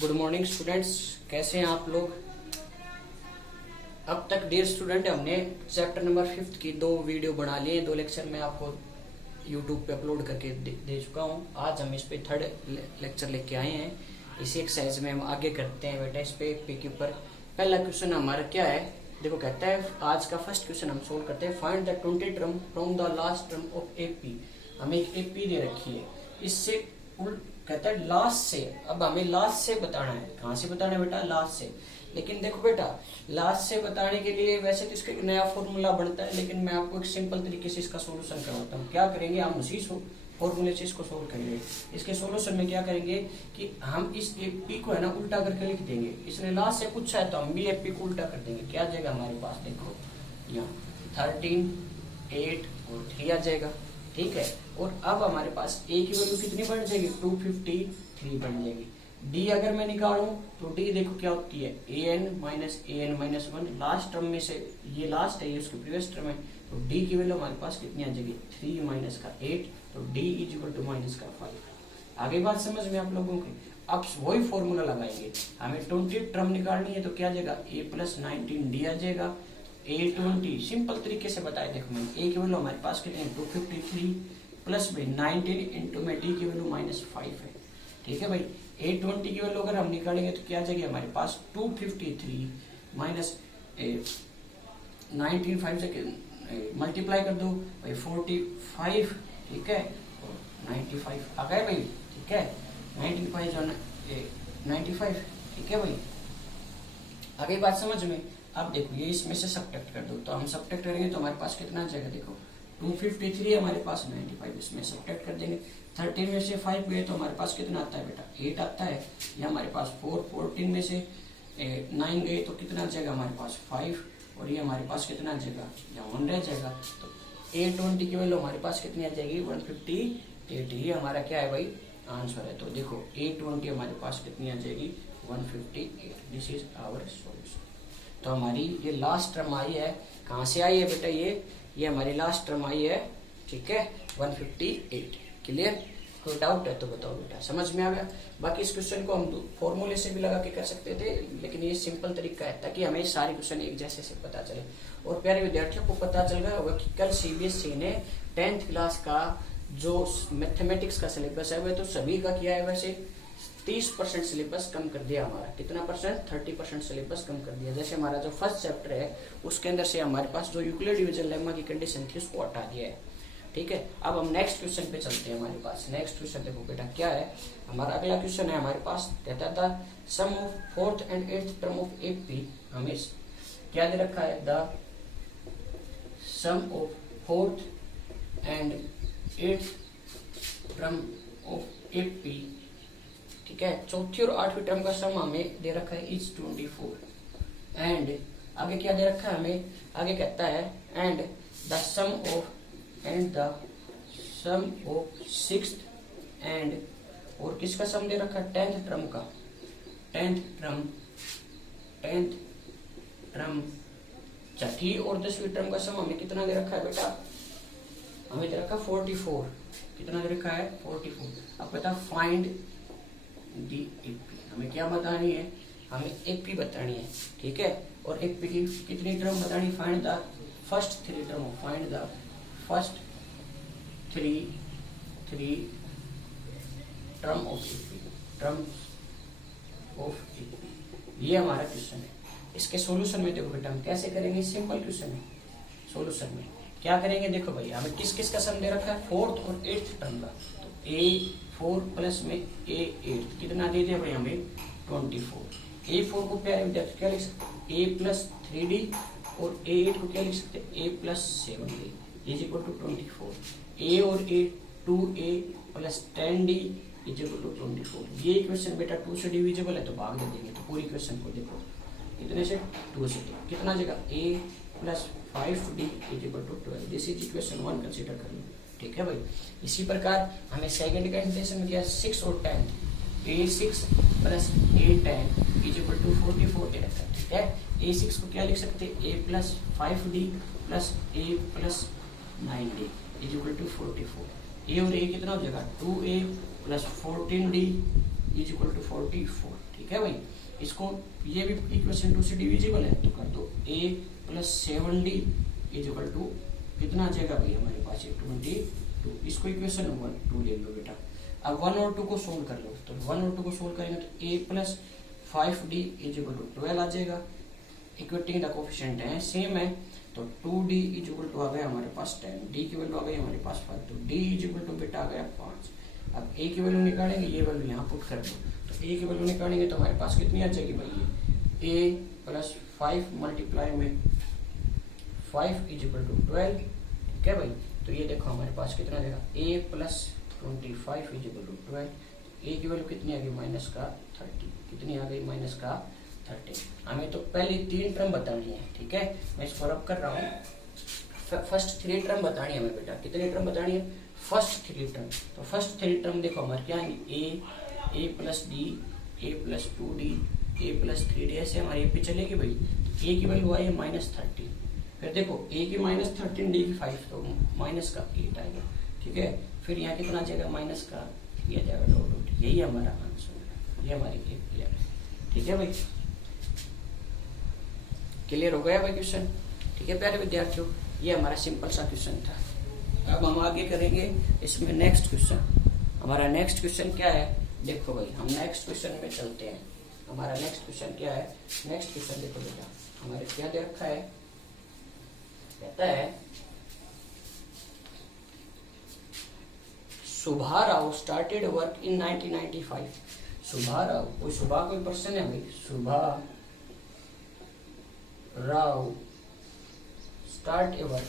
Good morning students, कैसे हैं आप लोग। अब तक डियर स्टूडेंट हमने चैप्टर नंबर 5 की 2 वीडियो बना लिए, 2 लेक्चर में आपको यूट्यूब पे अपलोड करके दे चुका हूं। आज हम इस पे 3rd लेक्चर लेके आए हैं। इसी एक्सरसाइज में हम आगे करते हैं बेटा। इस पे पी के ऊपर पहला क्वेश्चन हमारा क्या है, देखो कहता है आज का फर्स्ट क्वेश्चन हम सोल्व करते हैं। Find the 20 term from the last term of AP. हमें एक एपी दे रखी है, इससे कहता है लास्ट से। अब हमें लास्ट से बताना है। कहाँ से बताना है बेटा? लास्ट से। लेकिन देखो बेटा, लास्ट से बताने के लिए वैसे तो इसका एक नया फॉर्मूला बनता है, लेकिन मैं आपको एक सिंपल तरीके से इसका सोल्यूशन करवाता हूँ। क्या करेंगे, हम उसी फॉर्मूले से इसको सोल्व करेंगे। इसके सोल्यूशन में क्या करेंगे कि हम इस एपी को है ना उल्टा करके लिख देंगे। इसने लास्ट से पूछा है तो हम भी एपी को उल्टा कर देंगे। क्या आ जाएगा हमारे पास, देखो यहाँ 13, 8 और 3 आ जाएगा। ठीक है। और अब हमारे पास ए की वैल्यू कितनी बन जाएगी? 253 बन जाएगी। डी अगर मैं निकालूं तो डी देखो क्या होती है, an-1 लास्ट टर्म में से ये लास्ट है, ये उसकी प्रीवियस टर्म है। तो डी की वैल्यू हमारे पास कितनी आ जाएगी? 3 माइनस का 8, तो D is equal to minus का 5। आगे बात समझ में आप लोगों की। अब वही फॉर्मूला लगाएंगे। हमें 20 टर्म निकालनी है तो क्या आ जाएगा? a+19 डी आ जाएगा। A20 सिंपल तरीके से बताया। देखो मैं ए की वैल्यू हमारे पास कितनी है? 253 प्लस में 19 इंटू में डी की वैल्यू -5 है। ठीक है भाई। A20 की वैल्यू अगर हम निकालेंगे तो क्या आ जाएगी हमारे पास? 253 माइनस 19 5 से मल्टीप्लाई कर दो भाई 45। ठीक है। और 95 आ गए भाई। ठीक है। 95 जो 95। ठीक है भाई। आगे बात समझ में। अब देखो ये इसमें से सब्ट्रैक्ट कर दो, तो हम सब्ट्रैक्ट करेंगे तो हमारे पास कितना आ जाएगा? देखो 253 हमारे पास, 95 इसमें सब्ट्रैक्ट कर देंगे। 13 में से 5 गए तो हमारे पास कितना आता है बेटा? 8 आता है। ये हमारे पास 14 में से 9 गए तो कितना आ जाएगा हमारे पास? 5। और ये हमारे पास कितना आ जाएगा? यहाँ 1 रह जाएगा। तो A20 की वैल्यू हमारे पास कितनी आ जाएगी? 158। ये हमारा क्या है भाई? आंसर है। तो देखो A20 हमारे पास कितनी आ जाएगी? 158। This is our solution. तो हमारी ये लास्ट टर्म आई है। कहाँ से आई है बेटा? ये हमारी लास्ट टर्म आई है। ठीक है, 158। क्लियर? कोई डाउट है तो बताओ बेटा। समझ में आ गया? बाकी इस क्वेश्चन को हम फॉर्मूले से भी लगा के कर सकते थे, लेकिन ये सिंपल तरीका है ताकि हमें सारे क्वेश्चन एक जैसे से पता चले। और प्यारे विद्यार्थियों को पता चल गया होगा कि कल सीबीएसई ने 10th क्लास का जो मैथमेटिक्स का सिलेबस है वह तो सभी का किया है। वैसे 30% सिलेबस कम कर दिया हमारा। कितना परसेंट? 30% सिलेबस कम कर दिया। जैसे हमारा जो फर्स्ट चैप्टर है उसके अंदर से हमारे पास जो यूक्लिड डिवीजन लेम्मा की कंडीशन थी उसको हटा दिया है। ठीक है। अब हम नेक्स्ट क्वेश्चन पे चलते हैं। हमारे पास नेक्स्ट क्वेश्चन देखो बेटा क्या है। हमारा अगला क्वेश्चन है हमारे पास, कहता था sum of 4th and 8th term of AP. हमें क्या दे रखा है? The sum of 4th and 8th term of AP. ठीक है। चौथी और 8वीं टर्म का सम हमें दे रखा है इज 24। एंड आगे क्या दे रखा है हमें? आगे कहता है and the sum of 6th and और किसका सम दे रखा है? 10th टर्म का। 10th टर्म छठी और 10वीं टर्म का सम हमें कितना दे रखा है बेटा? हमें दे रखा है 44। कितना दे रखा है? 44। अब बता फाइंड दी एपी। हमें क्या बतानी है? हमें एपी बतानी है। ठीक है। और एपी की कितनी टर्म बतानी? Find the first 3 term. Find the first 3 term of AP. Term of AP, ये हमारा क्वेश्चन है। इसके सॉल्यूशन में देखो बेटा हम कैसे करेंगे। सिंपल क्वेश्चन है। सॉल्यूशन में क्या करेंगे? देखो भाई हमें किस किस का सम दे रखा है? 4th और 8th टर्म का। तो A4 प्लस में A8 कितना दे दिया भाई हमें? 24। A4 को प्यारे विद्यार्थी क्या लिख सकते? A+3D और A8 को क्या लिख सकते? A+7D is equal to 24। A और A 2A plus 10D is equal to 24। ये इक्वेशन बेटा 2 से डिविजिबल है तो भाग दे देंगे। तो पूरी इक्वेशन को देखो कितने से? 2 से। कितना जगह? A+5D is equal to 12। This is equation 1 consider कर लो। ठीक है भाई। इसी प्रकार हमें सेकंड कंडीशन में दिया 6 और 10। A6 plus A10 is equal to 44 दे रखा है। ठीक है। A6 को क्या लिख सकते हैं? A+5D plus A+9D is equal to 44। A और ए कितना हो जाएगा? 2A plus 14D is equal to 44। ठीक ठीक है भाई। इसको ये भी इक्वेशन 2 से डिविजिबल है तो कर दो a plus 7d is equal to कितना आ जाएगा भाई हमारे पास 22। इसको इक्वेशन 1 2 ले लो बेटा। अब 1 और 2 को सोल्व कर लो तो 1 और 2 को सोल्व करेंगे तो a plus 5d is equal to 12 आ जाएगा। इक्वेटिंग द कोफिशिएंट है सेम है तो 2d इज इक्वल टू आ गया हमारे पास 10, d की वैल्यू आ गई हमारे पास 5 तो d इज इक्वल टू बेटा आ गया 5। अब a की वैल्यू निकालेंगे ये वैल्यू यहाँ पुट कर दो तो a की वैल्यू निकालेंगे तो हमारे पास कितनी आ जाएगी भाई ये a प्लस 5 मल्टीप्लाई में 5 इज इक्वल टू 12, ठीक है भाई। तो ये देखो हमारे पास कितना आ जाएगा a plus 25 is equal to 12, a की वैल्यू कितनी आ गई माइनस का 30, कितनी आ गई माइनस का 30। हमें तो पहले 3 टर्म बतानी है, ठीक है मैं इसको रब कर रहा हूँ। फर्स्ट 3 टर्म बतानी है हमें बेटा, कितनी टर्म बतानी है फर्स्ट 3 टर्म। तो फर्स्ट 3 टर्म देखो हमारे क्या आएंगे a plus d a plus 2d a plus 3d ऐसे हमारे पे चलेगी भाई। तो a की वैल्यू आई है माइनस 30, फिर देखो a की माइनस 13 d की 5 तो माइनस का 8 आएगा, ठीक है। फिर यहाँ कितना आ जाएगा माइनस का ये जाएगा डॉट, यही हमारा आंसर है, ये हमारी एक क्लियर है, ठीक है भाई। क्लियर हो गया भाई क्वेश्चन, ठीक है प्यारे विद्यार्थियों, ये हमारा सिंपल सा क्वेश्चन था। अब हम आगे करेंगे इसमें नेक्स्ट क्वेश्चन। हमारा नेक्स्ट क्वेश्चन क्या है देखो भाई, हम नेक्स्ट क्वेश्चन में चलते हैं। हमारा नेक्स्ट क्वेश्चन क्या है, नेक्स्ट क्वेश्चन देखो बेटा हमारे क्या दे रखा है, कहता है Subha Rao started work in 1995। Subha Rao, कोई सुभा कोई पर्सन है भाई, Subha Rao start a work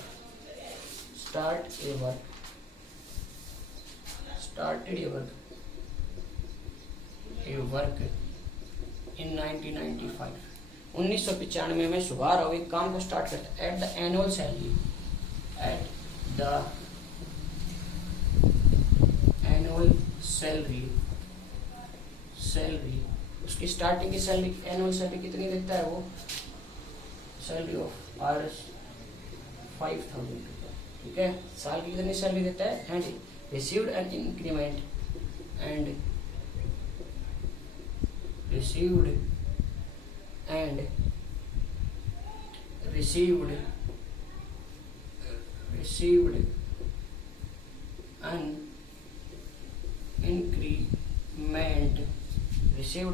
started a work in 1995। 1995 में सुभा राव एक काम को स्टार्ट करता है एट द एनुअल सैलरी उसकी स्टार्टिंग की सैलरी एनुअल सैलरी कितनी देता है वो, सैलरी ऑफ आरएस 5000, ठीक है। साल की कितनी सैलरी देता है and received an increment and received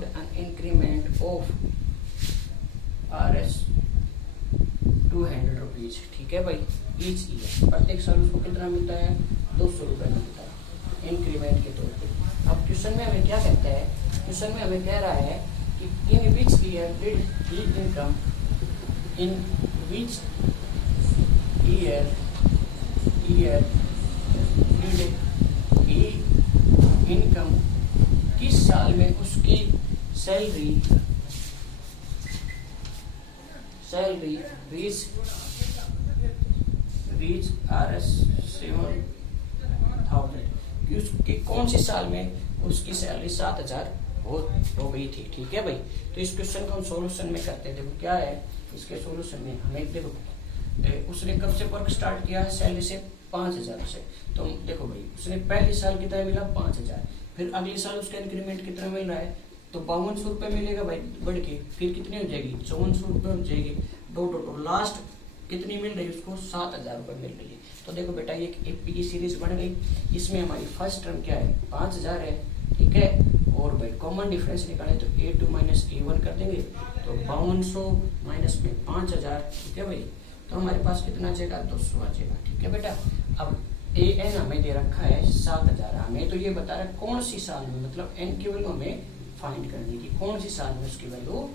an increment of RS 200 rupees, ठीक है भाई। ईच ईयर प्रत्येक साल उसको कितना मिलता है 200 रुपये मिलता है इंक्रीमेंट के तौर पे। अब क्वेश्चन में हमें क्या कहता है, क्वेश्चन में हमें कह रहा है कि in which year did he income, in which year did he income, किस साल में उसकी सैलरी रीच RS 7,000, कि उसके कौन से साल में उसकी सैलरी 7,000 हो गई थी, ठीक है भाई। तो इस क्वेश्चन को हम सॉल्यूशन में करते हैं। देखो क्या है इसके सॉल्यूशन में, हमें देखो उसने कब से वर्क स्टार्ट किया है सैलरी से 5,000 से, तो देखो भाई उसने पहले साल कितना मिला 5,000, फिर अगले साल उसका इंक्रीमेंट कितना मिल रहा है तो 5200 रुपये मिलेगा भाई बढ़ के, फिर कितनी हो जाएगी 5400 रुपये हो जाएगी, डो लास्ट कितनी मिल रही है उसको 7,000 रुपये मिल रही है। तो देखो बेटा ये एक की सीरीज बन गई, इसमें हमारी फर्स्ट टर्म क्या है 5,000 है, ठीक है। और भाई कॉमन डिफरेंस निकाले तो A2 माइनस A1 कर देंगे तो 5200 माइनस में 5,000, ठीक है भाई। तो हमारे पास कितना आ जाएगा 200 आ जाएगा, ठीक है बेटा। अब AN हमें दे रखा है 7,000, हमें तो ये बता रहा है कौन सी साल में, मतलब N की वैल्यू हमें फाइंड करने की, कौन सी साल में उसकी वैल्यू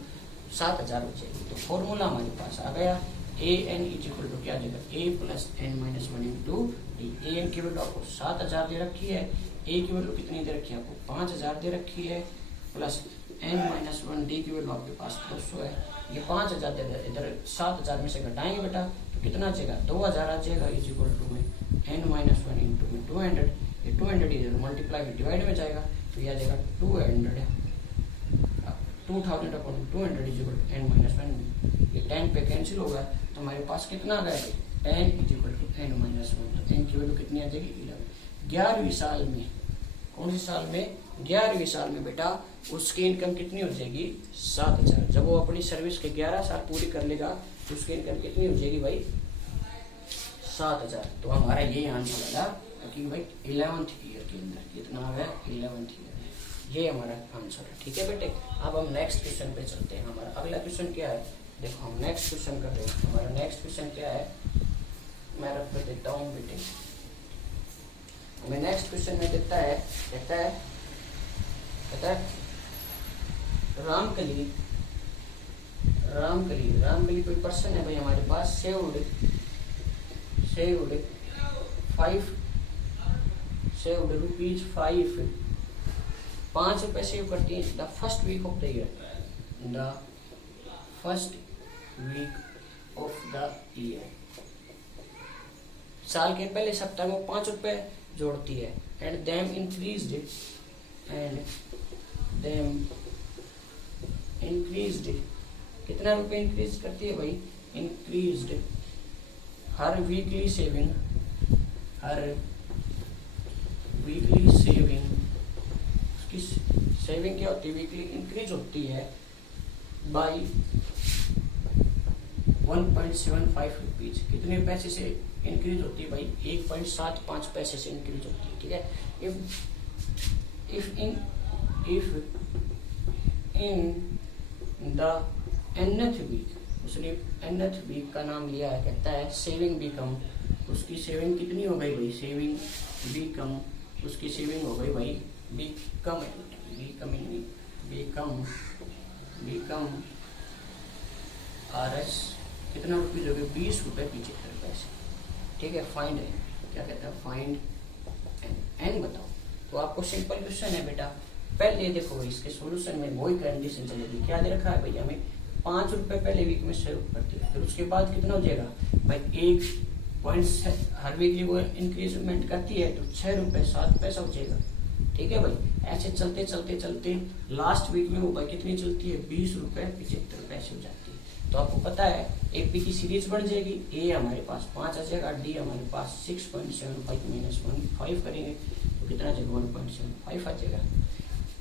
7,000 हो जाएगी। तो फॉर्मूला हमारे पास आ गया AN इज इक्वल टू क्या देगा A plus N minus 1 into D. AN की वैल्यू आपको 7,000 दे रखी है, A की वैल्यू कितनी दे रखी है आपको 5,000 दे रखी है, प्लस N माइनस 1 D की वैल्यू आपके पास 200 है। ये 5,000 दे दे, इधर 7,000 में से घटाएंगे बेटा तो कितना आ जाएगा 2,000 आ जाएगा, इज इक्वल टू में N माइनस 1 इंटू में 200, ये 200 इधर मल्टीप्लाई में डिवाइड में जाएगा तो ये आ जाएगा 2,000 upon 200 is equal to N minus 1, ये 10 पे कैंसिल होगा तो हमारे पास कितना आ गया भाई 10 is equal to N minus 1, तो N की वैल्यू कितनी आ जाएगी 11। 11वीं साल में कौन सी साल में? 11वीं साल में बेटा उसकी इनकम कितनी हो जाएगी? 7,000। जब वो अपनी सर्विस के 11 साल पूरी कर लेगा तो उसकी इनकम कितनी हो जाएगी भाई? 7,000। तो हमारा ये आंसर आया, क्योंकि भाई 11th ईयर के अंदर कितना आ गया? 11th year. ये हमारा आंसर है। ठीक है बेटे, अब हम नेक्स्ट क्वेश्चन पे चलते हैं। हमारा अगला क्वेश्चन क्या है? देखो हम नेक्स्ट क्वेश्चन कर रहे हैं। हमारा नेक्स्ट क्वेश्चन क्या है? मैं रख देता हूँ बेटे। हमें नेक्स्ट क्वेश्चन में देता है, कहता है रामकली कोई पर्सन है भाई हमारे पास, सेव्ड ₹5 ₹5 सेव करती है the first week of the year. साल के पहले सप्ताह में ₹5 जोड़ती है। एंड देम इंक्रीज्ड कितना रुपए इंक्रीज करती है भाई? इंक्रीज्ड हर वीकली सेविंग उसकी सेविंग क्या होती है? वीकली इंक्रीज होती है बाई 1.75 रुपीज। कितने पैसे से इंक्रीज होती है भाई? 1.75 पैसे से इंक्रीज होती है। ठीक है, if in the nth week, उसने nth वीक का नाम लिया है, कहता है सेविंग बिकम, उसकी सेविंग कितनी हो गई भाई? सेविंग बिकम, उसकी सेविंग हो गई भाई बिकम RS कितना रुपीज हो गए? ₹20.75। ठीक है, फाइंड है, क्या कहता है? फाइंड एन बताओ। तो आपको सिंपल क्वेश्चन है बेटा। पहले देखो भाई इसके सॉल्यूशन में वही कंडीशन चलेगी। क्या दे रखा है भाई? हमें ₹5 पहले वीक में सेव करती है, फिर उसके बाद कितना हो जाएगा भाई? 1 हर वीकली वो इंक्रीजमेंट करती है तो ₹6.07 हो जाएगा। ठीक है भाई, ऐसे चलते लास्ट वीक में वो भाई कितनी चलती है? ₹20.75 हो जाती है। तो आपको पता है एपी की सीरीज बन जाएगी। ए हमारे पास 5 आ जाएगा, डी हमारे पास 6.75 -1 करेंगे तो कितना आ जाएगा? 1.75 आ जाएगा।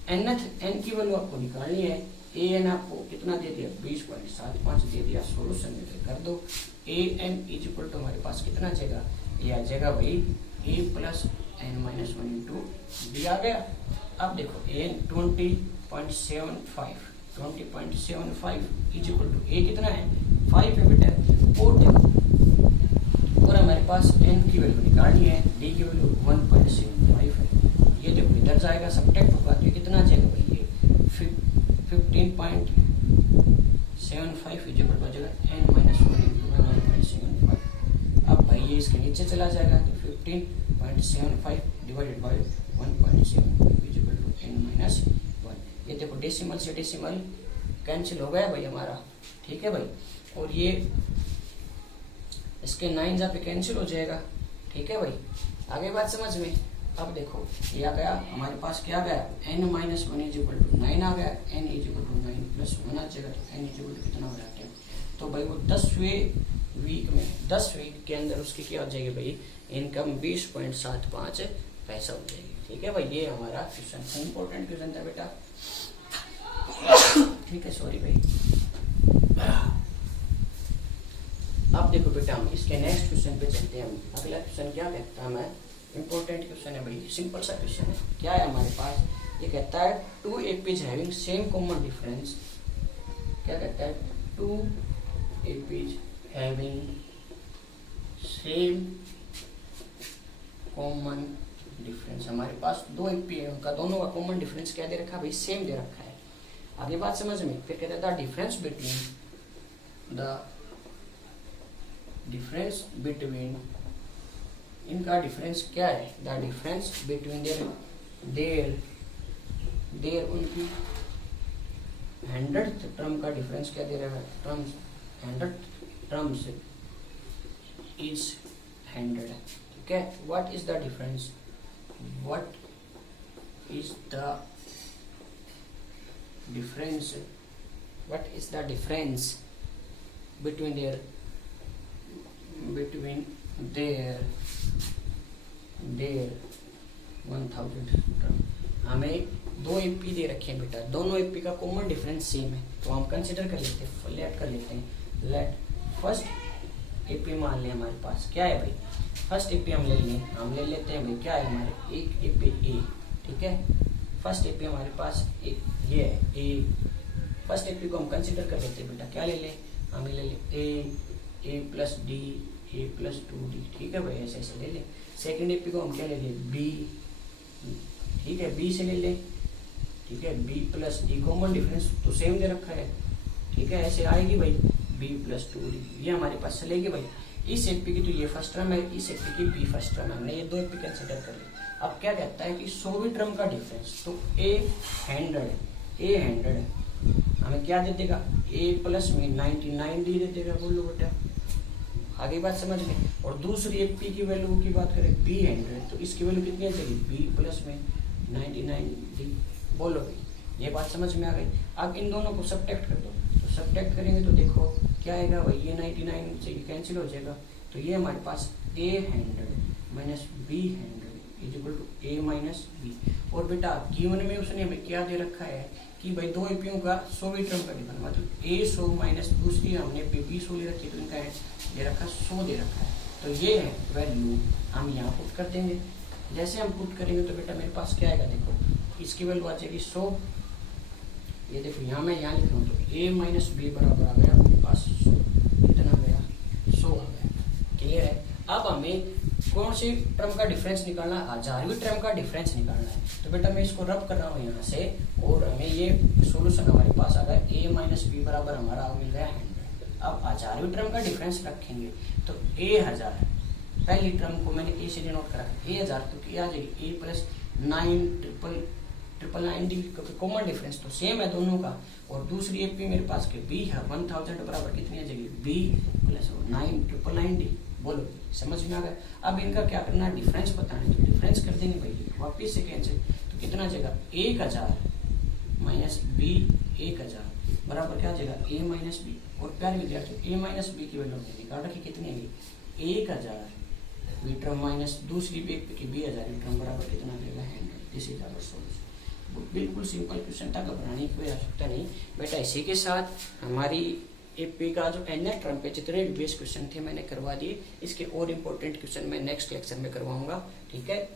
एन की वैल्यू आपको निकालनी है। ए एन आपको कितना दे दिया? 20.75 दे दिया। सोल्यूशन में कर दो। A n is equal to हमारे पास कितना आ जाएगा? ये आ जाएगा भाई a plus n minus 1 into d आ गया। अब देखो n 20.75 is equal to a कितना है? 5 है बेटा। और हमारे पास एन की वैल्यू निकालनी है, डी की वैल्यू 1.75 है। ये देखो इधर जाएगा, सब्ट्रैक्ट होगा तो कितना आ जाएगा भाई? ये 15.75 इज इक्वल टू आ जाएगा एन माइनस 1 इंटू 1.75। अब भाई ये इसके नीचे चला जाएगा तो 15.75 divided by 1.75 is equal to N minus 1। ये देखो डेसिमल से डेसिमल कैंसिल हो गया भाई हमारा। ठीक है भाई, और ये इसके 9 जहाँ पे कैंसिल हो जाएगा। ठीक है भाई, आगे बात समझ में। अब देखो ये आ गया हमारे पास, क्या आ गया? n minus 1 is equal to 9 आ गया। n is equal to 9 plus 1 आ जाएगा तो n इज इक्वल टू कितना हो जाता है? तो भाई वो 10 वीक के अंदर उसकी क्या हो जाएगी भाई? इनकम 20.75 हो जाएगी। ठीक है भाई, ये हमारा क्वेश्चन है, इंपॉर्टेंट क्वेश्चन था बेटा। ठीक है, सॉरी भाई। अब देखो बेटा हम इसके नेक्स्ट क्वेश्चन पे चलते हैं। अगला क्वेश्चन क्या कहता है? मैं इंपॉर्टेंट क्वेश्चन है भाई, सिंपल सा क्वेश्चन है। क्या है हमारे पास? ये कहता है 2 APs having same common difference. क्या कहता है? 2 APs having same common difference. हमारे पास 2 एपी है, उनका दोनों का कॉमन डिफरेंस क्या दे रखा है भाई? सेम दे रखा है। आगे बात समझ में। फिर कहता है द डिफरेंस बिटवीन इनका डिफरेंस क्या है? द डिफरेंस बिटवीन देयर उनकी 100th टर्म का डिफरेंस क्या दे रहा है? 100th terms is 100। ठीक है, what is the difference? What is the difference between their 1000 term? हमें 2 एपी दे रखे हैं बेटा, दोनों एपी का कॉमन डिफरेंस सेम है, तो हम कंसिडर कर लेते हैं, लेट कर लेते हैं, लेट फर्स्ट एपी मान लें हमारे पास क्या है भाई, फर्स्ट एपी हम ले लेते हैं भाई, क्या है हमारे एक एपी ए, ठीक है, फर्स्ट एपी हमारे पास एक ये है ए, फर्स्ट एपी को हम कंसिडर कर लेते हैं बेटा, क्या ले लें, हम ले लें ए प्लस डी, ए प्लस 2d, ठीक है भाई, ऐसे ऐसे ले लें। सेकेंड एपी को हम क्या ले लें, बी, ठीक है, बी से ले लें, ठीक है, B plus D, common difference तो सेम दे रखा है, ठीक है, ऐसे आएगी भाई बी प्लस 2d, ये हमारे पास चलेगी भाई। इस एपी की तो ये फर्स्ट टर्म है, इस एपी की बी फर्स्ट टर्म है, हमने ये 2 एपी कंसिडर कर ली। अब क्या कहता है कि 100वीं टर्म का डिफरेंस, तो ए 100 है, हमें क्या दे देगा, ए प्लस में 99d दे देगा, बोलो बेटा, आगे बात समझ में। और दूसरी एपी की वैल्यू की बात करें बी 100, तो इसकी वैल्यू कितनी आ जाएगी, बी प्लस में 99d, बोलो भाई, ये बात समझ में आ गई। अब इन दोनों को सब्ट्रैक्ट कर दो, तो सब्ट्रैक्ट करेंगे तो देखो क्या आएगा भाई, ये 99 से कैंसिल हो जाएगा, तो ये हमारे पास A 100 minus B 100 is equal to A minus B. और बेटा गिवन में उसने हमें क्या दे रखा है कि भाई 2 एपीओ का 100वीं टर्म का डिफरेंस, मतलब ए 100 माइनस दूसरी हमने बी 100 ले रखी, तो इनका दे रखा 100 दे रखा है, तो ये है वैल्यू हम यहाँ पुट कर देंगे। जैसे हम पुट करेंगे तो बेटा मेरे पास क्या आएगा, देखो इसकी वैल्यू आ जाएगी 100, ये देखो यहाँ मैं यहाँ लिख रहा हूँ, तो ए माइनस बी बराबर आ गया अपने पास 100, कितना आ गया, 100 आ गया, क्लियर है। अब हमें कौन सी टर्म का डिफरेंस निकालना है, 1000वीं टर्म का डिफरेंस निकालना है, तो बेटा मैं इसको रब कर रहा हूँ यहाँ से, और हमें ये सोल्यूशन हमारे पास आ गया, ए माइनस बी बराबर हमारा मिल गया 100। अब 1000वीं टर्म का डिफरेंस रखेंगे, तो ए 1000, पहली टर्म को मैंने ए से डिनोट करा, ए 1000 तो क्या आ जाएगी, ए प्लस 999d, कॉमन डिफरेंस तो सेम है दोनों का। और दूसरी एपी मेरे पास के बी है 1000 बराबर कितनी आ जाएगी, बी प्लस 999d, बोलो समझ में आ गया। अब इनका क्या करना है, डिफरेंस बताना है, तो डिफरेंस कर देंगे भाई, वापिस से कैंसिल, तो कितना आ जाएगा 1000 माइनस बी 1000 बराबर क्या आ जाएगा, ए माइनस बी। और प्यारे विद्यार्थियों ए माइनस बी की वैल्यू निकाल रखी, कितनी है 1000 वी टर्म माइनस दूसरी बी की 2000 टर्म बराबर कितना आ जाएगा 100। This is our solution. बिल्कुल सिंपल क्वेश्चन था, घबराने की कोई आवश्यकता नहीं बेटा। इसी के साथ हमारी एपी का जो एनएट टर्म पे जितने भी बेस क्वेश्चन थे मैंने करवा दिए, इसके और इम्पोर्टेंट क्वेश्चन मैं नेक्स्ट लेक्चर में करवाऊंगा, ठीक है।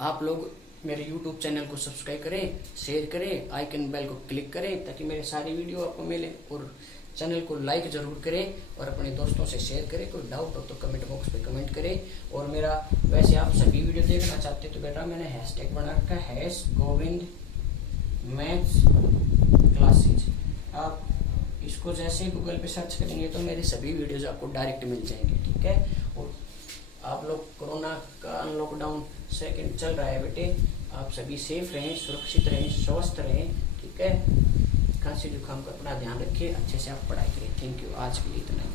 आप लोग मेरे YouTube चैनल को सब्सक्राइब करें, शेयर करें, आइकन बेल को क्लिक करें ताकि मेरे सारी वीडियो आपको मिले, और चैनल को लाइक जरूर करें और अपने दोस्तों से शेयर करें। कोई डाउट हो तो कमेंट बॉक्स पे कमेंट करें। और मेरा वैसे आप सभी वीडियो देखना चाहते तो बेटा मैंने हैशटैग बना रखा है #गोविंद मैथ्स क्लासेज। आप इसको जैसे गूगल पे सर्च करेंगे तो मेरे सभी वीडियोज आपको डायरेक्ट मिल जाएंगे, ठीक है। और आप लोग कोरोना का लॉकडाउन सेकंड चल रहा है बेटे, आप सभी सेफ रहें, सुरक्षित रहें, स्वस्थ रहें, ठीक है। खांसी जुकाम का अपना ध्यान रखिए, अच्छे से आप पढ़ाई करें। थैंक यू, आज के लिए इतना ही।